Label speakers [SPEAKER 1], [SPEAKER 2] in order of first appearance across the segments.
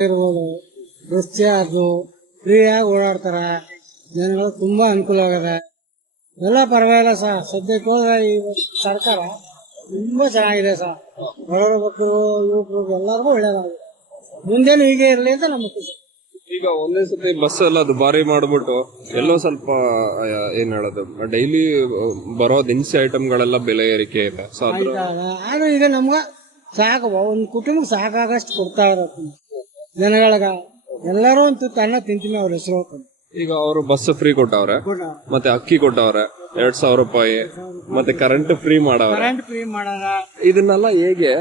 [SPEAKER 1] ಇರ್ಬೋದು. ಬಸ್ ಆದ್ರು ಫ್ರೀಯಾಗಿ ಓಡಾಡ್ತಾರ. ಜನಗಳು ತುಂಬಾ ಅನುಕೂಲ ಆಗದ ಎಲ್ಲ ಪರವಾಗಿಲ್ಲ ಸರ್ ಸದ್ಯಕ್ಕೆ ಹೋದ್ರೆ ಈ ಸರ್ಕಾರ ತುಂಬಾ ಚೆನ್ನಾಗಿದೆ ಸರ್ ಬಡವರ ಬಕ್ಕರು ಯುವಕರು ಎಲ್ಲರಿಗೂ ಒಳ್ಳೇದಾಗಿದೆ ಮುಂದೇನು ಹೀಗೆ ಇರಲಿ ಅಂತ ನಮ್ಮ ಖುಷಿ.
[SPEAKER 2] ಈಗ ಒಂದೇ ಸತಿ ಬಸ್ ಎಲ್ಲ ದುಬಾರಿ ಮಾಡ್ಬಿಟ್ಟು ಎಲ್ಲೋ ಸ್ವಲ್ಪ ಏನ್ ಹೇಳೋದು ಡೈಲಿ ಬರೋ ದಿನಸಿ ಐಟಮ್ಗಳೆಲ್ಲ ಬೆಲೆ ಏರಿಕೆ ಇದೆ. ಸೊ ಅದ್ರ
[SPEAKER 1] ಆದ್ರೂ ಈಗ ನಮ್ಗ ಸಾಕು. ಒಂದ್ ಕುಟುಂಬಕ್ಕೆ ಸಾಕಾಗಷ್ಟು ಕೊಡ್ತಾವ್ರ ಜನಗಳಗ ಎಲ್ಲರೂ ಅಂತೂ ತನ್ನ ತಿಂತೀನಿ ಅವ್ರ ಹೆಸರು
[SPEAKER 2] ಈಗ ಅವರು ಬಸ್ ಫ್ರೀ ಕೊಟ್ಟವ್ರೆ ಮತ್ತೆ ಅಕ್ಕಿ ಕೊಟ್ಟವ್ರೆ ಎರಡ್ ಸಾವಿರ ರೂಪಾಯಿ ಮತ್ತೆ ಕರೆಂಟ್ ಫ್ರೀ ಮಾಡವ್ರೆ.
[SPEAKER 1] ಕರೆಂಟ್ ಫ್ರೀ ಮಾಡಾರ
[SPEAKER 2] ಇದನ್ನೆಲ್ಲ ಹೇಗೆ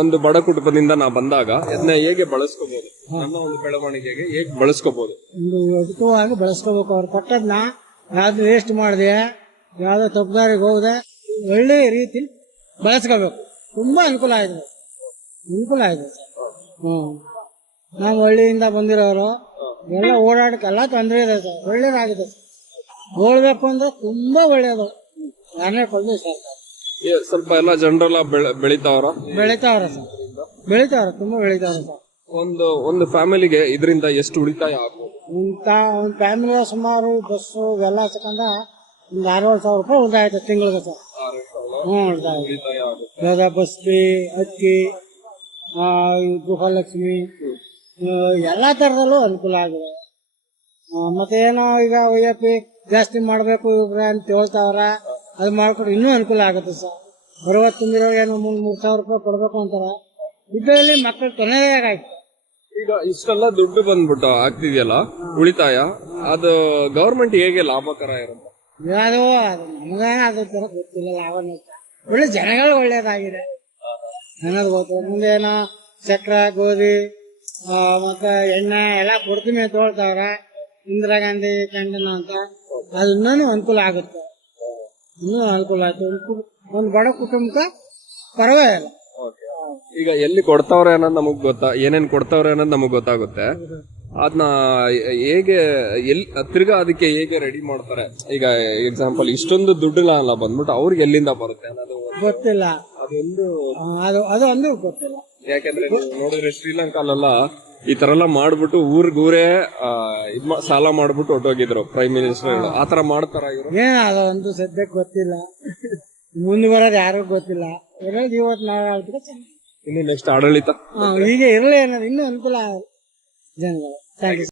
[SPEAKER 2] ಒಂದು ಬಡ ಕುಟುಂಬದಿಂದ ನಾ ಬಂದಾಗ ಇದನ್ನ ಹೇಗೆ ಬಳಸ್ಕೋಬಹುದು ನನ್ನ ಒಂದು ಬೆಳವಣಿಗೆಗೆ ಹೇಗೆ ಬಳಸ್ಕೋಬಹುದು
[SPEAKER 1] ಒಂದು ಅಧಿಕವಾಗಿ ಬಳಸ್ಕೋಬೇಕು ಅವ್ರು. ಕೊಟ್ಟದ್ನ ಯಾವ್ದು ವೇಸ್ಟ್ ಮಾಡಿದೆ ಯಾವ್ದೋ ತಪ್ಪುದಾರಿಗೆ ಹೋಗದೆ ಒಳ್ಳೆ ರೀತಿ ಬಳಸ್ಕೋಬೇಕು. ತುಂಬಾ ಅನುಕೂಲ ಆಗಿದೆ. ಅನುಕೂಲ ಆಗಿದೆ. ಹ್ಮ್ ನಾವು ಹಳ್ಳಿಯಿಂದ ಬಂದಿರೋರು ಎಲ್ಲ ಓಡಾಡಕ್ಕೆ ಎಲ್ಲ ತೊಂದರೆ ಇದೆ ಸರ್. ಒಳ್ಳೇದಾಗಿದೆ. ಸರ್ ಹೋಗ್ಬೇಕು ಅಂದ್ರೆ ತುಂಬಾ ಒಳ್ಳೇದು. ನಾನೇ ಕೊಡ್ಲಿ ಸರ್.
[SPEAKER 2] ಏ, ಸ್ವಲ್ಪ ಎಲ್ಲ ಜನರೆಲ್ಲ ಬೆಳಿತಾವ್ರ?
[SPEAKER 1] ಬೆಳಿತಾವ್ರ ಸರ್. ಬೆಳಿತಾವ್ರ ತುಂಬಾ ಬೆಳಿತಾವ್ರ ಸರ್.
[SPEAKER 2] ಒಂದು ಒಂದು ಫ್ಯಾಮಿಲಿಗೆ ಇದರಿಂದ ಎಷ್ಟು ಉಳಿತಾಯ ಆಗ್ಬೋದು?
[SPEAKER 1] ಒಂದು ಫ್ಯಾಮಿಲಿ ಸುಮಾರು ಬಸ್ಸು ಇವೆಲ್ಲ ಸಿಕ್ಕಂದ ಒಂದು ಅರವತ್ತು ಸಾವಿರ ರೂಪಾಯಿ ಉಳಿತಾಯ ಆಯ್ತು ತಿಂಗಳಿಗೆ ಸರ್. ಹ್ಞೂ ಉಳಿತಾಯ
[SPEAKER 2] ಉಳಿತಾಯ ಆಗುತ್ತೆ.
[SPEAKER 1] ಅಕ್ಕಿ ಆ, ಗೃಹಲಕ್ಷ್ಮಿ ಎಲ್ಲಾ ತರದಲ್ಲೂ ಅನುಕೂಲ ಆಗಿದೆ. ಮತ್ತೆ ಏನೋ ಈಗ ವೈ ಪಿ ಜಾಸ್ತಿ ಮಾಡಬೇಕು ಇವ್ರೆ ಅಂತ ಹೇಳ್ತಾವ್ರ ಅದು ಮಾಡ್ಕೊಟ್ರೆ ಇನ್ನೂ ಅನುಕೂಲ ಆಗುತ್ತೆ ಸರ್. ಬರುವ ತುಂಬಿರೋ ಏನೋ ಮೂರ್ ಮೂರ್ ಸಾವಿರ ರೂಪಾಯಿ ಕೊಡ್ಬೇಕು ಅಂತಾರ. ಇದರಲ್ಲಿ ಮಕ್ಕಳು ಕೊನೆಯಾಗಾಯ್ತು
[SPEAKER 2] ಈಗ ಇಷ್ಟೆಲ್ಲ ದುಡ್ಡು ಬಂದ್ಬಿಟ್ಟು ಆಗ್ತಿದೆಯಲ್ಲ ಉಳಿತಾಯ ಅದು ಗವರ್ಮೆಂಟ್ ಹೇಗೆ ಲಾಭಕರ ಇರುತ್ತೆ?
[SPEAKER 1] ಯಾವುದೋ ಅದು ಅದ್ರ ತರ ಗೊತ್ತಿಲ್ಲ ಲಾಭ ನಷ್ಟ. ಒಳ್ಳೆ ಜನಗಳು ಒಳ್ಳೇದಾಗಿದೆ. ಅನ್ನೋದು ಗೊತ್ತು ಮುಂದೆ ಏನೋ ಚಕ್ರ ಗೋಧಿ ಮತ್ತೆ ಎಣ್ಣೆ ಎಲ್ಲ ಕೊಡ್ತೀನಿ ಅಂತ ಹೇಳ್ತಾವ್ರ ಇಂದಿರಾ ಗಾಂಧಿ ಕ್ಯಾಂಟೀನ್ ಅಂತ. ಅದನ್ನೂ ಅನುಕೂಲ ಆಗುತ್ತೆ. ಇನ್ನೂ ಅನುಕೂಲ ಆಯ್ತು. ಒಂದು ಬಡ ಕುಟುಂಬಕ್ಕೆ ಪರವಾಗಿಲ್ಲ.
[SPEAKER 2] ಈಗ ಎಲ್ಲಿ ಕೊಡ್ತಾವ್ರೆ ಅನ್ನೋದು ನಮಗ್ ಗೊತ್ತಾ ಏನೇನ್ ಕೊಡ್ತಾವ್ರೆ ಅನ್ನೋದು ನಮಗ್ ಗೊತ್ತಾಗುತ್ತೆ. ಅದನ್ನ ಹೇಗೆ ಎಲ್ಲಿ ತಿರ್ಗಾ ಅದಕ್ಕೆ ಹೇಗೆ ರೆಡಿ ಮಾಡ್ತಾರೆ? ಈಗ ಎಕ್ಸಾಂಪಲ್ ಇಷ್ಟೊಂದು ದುಡ್ಡು ಅಲ್ಲ ಬಂದ್ಬಿಟ್ಟು ಅವ್ರಿಗೆ ಎಲ್ಲಿಂದ ಬರುತ್ತೆ ಅನ್ನೋದು
[SPEAKER 1] ಗೊತ್ತಿಲ್ಲ.
[SPEAKER 2] ಅದೊಂದು
[SPEAKER 1] ಅದು ಅದು ಒಂದು ಗೊತ್ತಿಲ್ಲ.
[SPEAKER 2] ಯಾಕಂದ್ರೆ ನೀವು ನೋಡಿದ್ರೆ ಶ್ರೀಲಂಕಾಲೆಲ್ಲ ಈ ತರ ಎಲ್ಲ ಮಾಡ್ಬಿಟ್ಟು ಊರ್ಗೂರೇ ಇದ್ ಮಾ- ಸಾಲ ಮಾಡ್ಬಿಟ್ಟು ಹೊಟ್ಟೋಗಿದ್ರು ಪ್ರೈಮ್ ಮಿನಿಸ್ಟರ್ ಆತರ ಮಾಡ್ತಾರ ಇವ್ರು?
[SPEAKER 1] ಏನ ಅದು ಒಂದು ಸದ್ಯಕ್ಕೆ ಗೊತ್ತಿಲ್ಲ. ಮುಂದೆ ಬರೋದು ಯಾರಿಗೂ ಗೊತ್ತಿಲ್ಲ. ಇರೋದು ಇವತ್ತು ನಾಳೆ ಚೆನ್ನಾಗಿ
[SPEAKER 2] ಇನ್ನು ನೆಕ್ಸ್ಟ್ ಆಡಳಿತ.
[SPEAKER 1] ಹಾ, ಹೀಗೆ ಇರಲಿ ಅನ್ನೋದು ಇನ್ನೂ ಅನುಕೂಲ ಜನಗಳು. Thank you